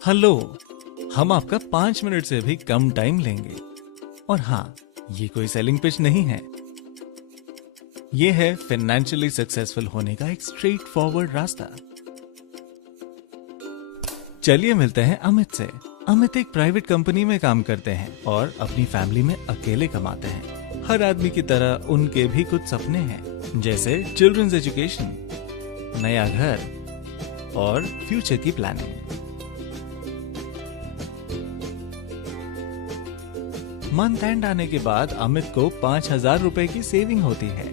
Hello, हम आपका 5 minute से भी कम टाइम लेंगे। और हाँ, ये कोई सेलिंग पिच नहीं है। ये है फाइनेंशियली सक्सेसफुल होने का एक स्ट्रेट फॉरवर्ड रास्ता। चलिए मिलते हैं अमित से। अमित एक प्राइवेट कंपनी में काम करते हैं और अपनी फैमिली में अकेले कमाते हैं। हर आदमी की तरह उनके भी कुछ सपने हैं, जैसे चिल्ड्रंस एजुकेशन, नया घर और फ्यूचर की प्लानिंग। मंथ एंड आने के बाद अमित को 5,000 रुपए की सेविंग होती है।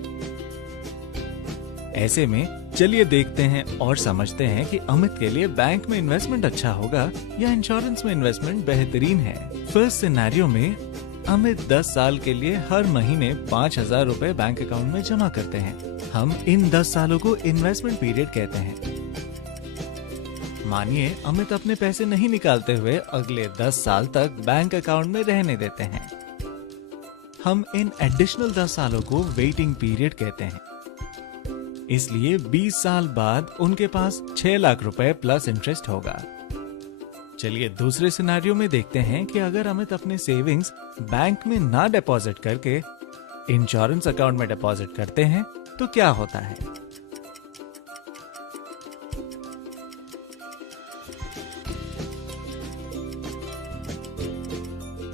ऐसे में चलिए देखते हैं और समझते हैं कि अमित के लिए बैंक में इन्वेस्टमेंट अच्छा होगा या इंश्योरेंस में इन्वेस्टमेंट बेहतरीन है। फर्स्ट सिनेरियो में अमित 10 साल के लिए हर महीने 5,000 रुपए बैंक अकाउंट में जमा करते हैं। हम इन 10 सालों को इन्वेस्टमेंट पीरियड कहते हैं। मानिए अमित अपने पैसे नहीं निकालते हुए अगले 10 साल तक बैंक अकाउंट में रहने देते हैं। हम इन एडिशनल 10 सालों को वेटिंग पीरियड कहते हैं। इसलिए 20 साल बाद उनके पास 6 लाख रुपए प्लस इंटरेस्ट होगा। चलिए दूसरे सिनेरियो में देखते हैं कि अगर अमित अपने सेविंग्स बैंक में ना डिपॉजिट करके इंश्योरेंस अकाउंट में डिपॉजिट करते हैं तो क्या होता है।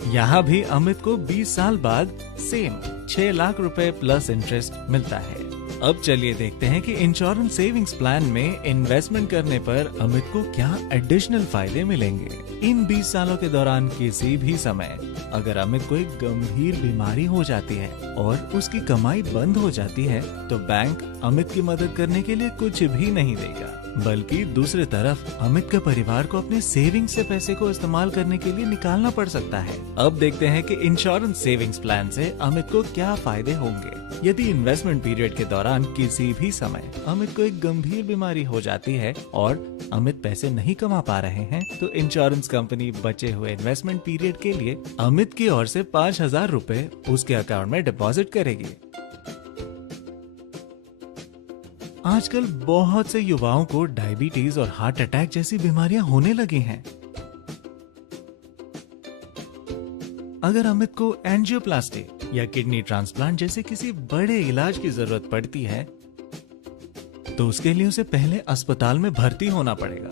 यहाँ भी अमित को 20 साल बाद सेम 6 लाख रुपए प्लस इंटरेस्ट मिलता है। अब चलिए देखते हैं कि इंश्योरेंस सेविंग्स प्लान में इन्वेस्टमेंट करने पर अमित को क्या एडिशनल फायदे मिलेंगे। इन 20 सालों के दौरान किसी भी समय अगर अमित को एक गंभीर बीमारी हो जाती है और उसकी कमाई बंद हो जाती है तो बैंक अमित की मदद करने के लिए कुछ भी नहीं देगा, बल्कि दूसरी तरफ अमित के परिवार को अपने सेविंग से पैसे को इस्तेमाल करने के लिए निकालना पड़ सकता है। अब देखते हैं कि इंश्योरेंस सेविंग्स प्लान से अमित को क्या फायदे होंगे। यदि इन्वेस्टमेंट पीरियड के दौरान किसी भी समय अमित को एक गंभीर बीमारी हो जाती है और अमित पैसे नहीं कमा पा रहे हैं तो इंश्योरेंस कंपनी बचे हुए इन्वेस्टमेंट पीरियड के लिए अमित की ओर से 5,000 रुपए उसके अकाउंट में डिपॉजिट करेगी। आजकल बहुत से युवाओं को डायबिटीज और हार्ट अटैक जैसी बीमारियां होने लगी हैं। अगर अमित को एंजियोप्लास्टी या किडनी ट्रांसप्लांट जैसे किसी बड़े इलाज की जरूरत पड़ती है तो उसके लिए उसे पहले अस्पताल में भर्ती होना पड़ेगा।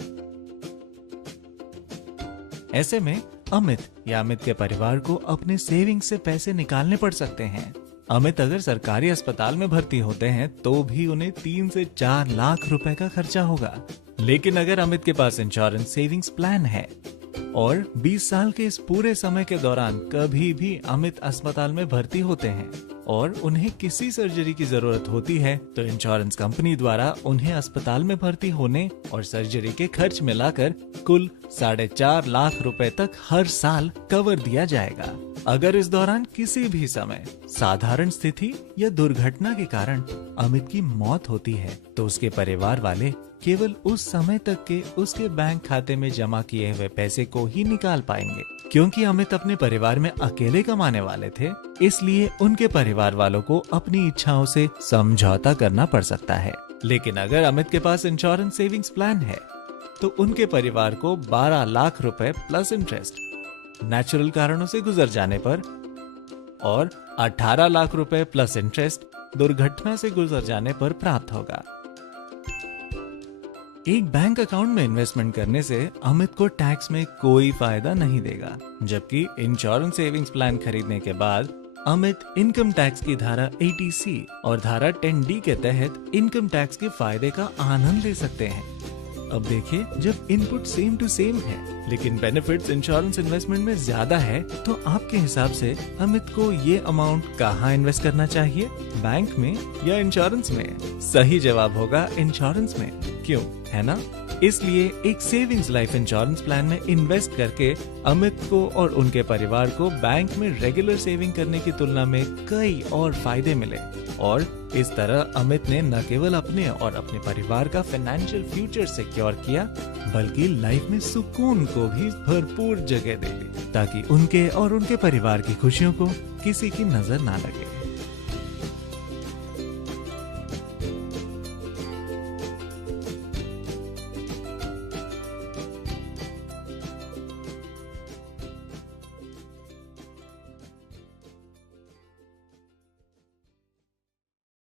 ऐसे में अमित या अमित के परिवार को अपने सेविंग से पैसे निकालने पड़ सकते हैं। अमित अगर सरकारी अस्पताल में भर्ती होते हैं तो भी उन्हें 3 से 4 लाख रुपए का खर्चा होगा। लेकिन अगर अमित के पास इंश्योरेंस सेविंग्स प्लान है और 20 साल के इस पूरे समय के दौरान कभी भी अमित अस्पताल में भर्ती होते हैं और उन्हें किसी सर्जरी की जरूरत होती है तो इंश्योरेंस कंपनी द्वारा उन्हें अस्पताल में भर्ती होने और सर्जरी के खर्च मिलाकर कुल 4.5 लाख रुपए तक हर साल कवर दिया जाएगा। अगर इस दौरान किसी भी समय साधारण स्थिति या दुर्घटना के कारण अमित की मौत होती है तो उसके परिवार वाले केवल उस समय तक के उसके बैंक खाते में जमा किए हुए पैसे को ही निकाल पाएंगे। क्योंकि अमित अपने परिवार में अकेले कमाने वाले थे, इसलिए उनके परिवार वालों को अपनी इच्छाओं से समझौता करना पड़ सकता है। लेकिन अगर अमित के पास इंश्योरेंस सेविंग्स प्लान है तो उनके परिवार को 12 लाख रुपए प्लस इंटरेस्ट नेचुरल कारणों से गुजर जाने पर और 18 लाख रुपए प्लस इंटरेस्ट दुर्घटना से गुजर जाने पर प्राप्त होगा। एक बैंक अकाउंट में इन्वेस्टमेंट करने से अमित को टैक्स में कोई फायदा नहीं देगा, जबकि इंश्योरेंस सेविंग्स प्लान खरीदने के बाद अमित इनकम टैक्स की धारा 80C और धारा 10D के तहत इनकम टैक्स के फायदे का आनंद ले सकते हैं। अब देखिए, जब इनपुट सेम टू सेम है लेकिन बेनिफिट्स इंश्योरेंस इन्वेस्टमेंट में ज्यादा है तो आपके हिसाब से अमित को ये अमाउंट कहाँ इन्वेस्ट करना चाहिए, बैंक में या इंश्योरेंस में? सही जवाब होगा इंश्योरेंस में। क्यों, है ना? इसलिए एक सेविंग्स लाइफ इंश्योरेंस प्लान में इन्वेस्ट करके अमित को और उनके परिवार को बैंक में रेगुलर सेविंग करने की तुलना में कई और फायदे मिले और इस तरह अमित ने न केवल अपने और अपने परिवार का फाइनेंशियल फ्यूचर सिक्योर किया बल्कि लाइफ में सुकून को भी भरपूर जगह दे दी ताकि उनके और उनके परिवार की खुशियों को किसी की नजर ना लगे।